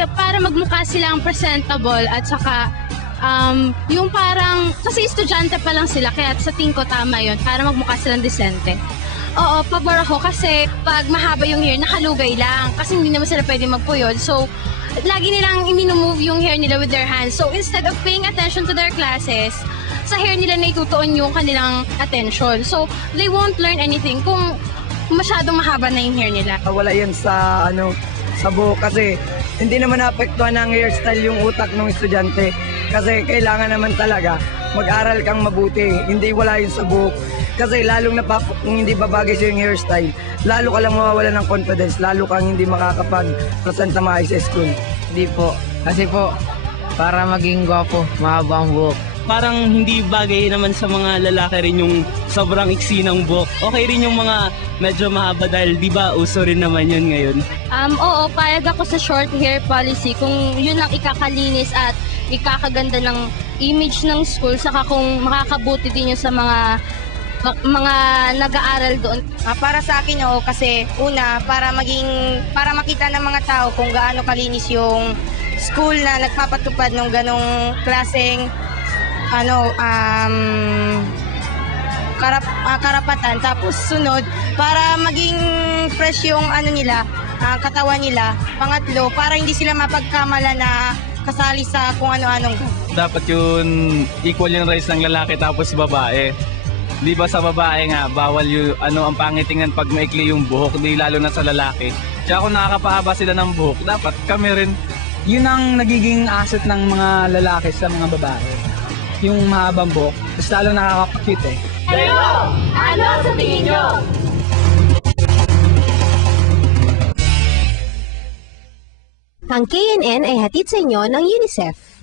Kasi para magmukha silang presentable at saka yung parang, kasi estudyante pa lang sila, kaya sa tingin ko tama yun, para magmukha silang disente. Oo, pabor ako kasi pag mahaba yung hair, nakalugay lang. Kasi hindi naman sila pwede magpuyod. So, lagi nilang i-move yung hair nila with their hands. So, instead of paying attention to their classes, sa hair nila na itutuon yung kanilang attention. So, they won't learn anything kung masyadong mahaba na yung hair nila. Wala yan sa buhok kasi hindi naman naapektuhan ng hairstyle yung utak ng estudyante. Kasi kailangan naman talaga mag-aral kang mabuti. Hindi wala yun sa buhok. Kasi lalong kung hindi babagay sa yung hairstyle, lalo ka lang mawawala ng confidence, lalo kang hindi makakapag-present na maayos sa school. Hindi po. Kasi po, para maging gwapo, mahaba ang buhok. Parang hindi bagay naman sa mga lalaki rin yung sobrang iksi ng buhok. Okay rin yung mga medyo mahaba dahil di ba uso rin naman yun ngayon. Oo, payag ako sa short hair policy kung yun ang ikakalinis at ikakaganda ng image ng school, saka kung makakabuti din yun sa mga nag-aaral doon. Para sa akin, oo, kasi una, para makita ng mga tao kung gaano kalinis yung school na nagpapatupad ng ganong klaseng karapatan. Tapos sunod, para maging fresh yung katawan nila. Pangatlo, para hindi sila mapagkamala na kasali sa kung ano-anong. Dapat yun equal yung rights ng lalaki tapos babae. Di ba sa babae nga, bawal yung ang pangit tingnan pag maikli yung buhok, di lalo na sa lalaki. Kaya kung nakakapahaba sila ng buhok, dapat kami rin. Yun ang nagiging asset ng mga lalaki sa mga babae. Yung mahabang buhok, mas lalo nakaka-cute eh. Kayo! Ano sa tingin nyo? Ang KNN ay hatid sa inyo ng UNICEF.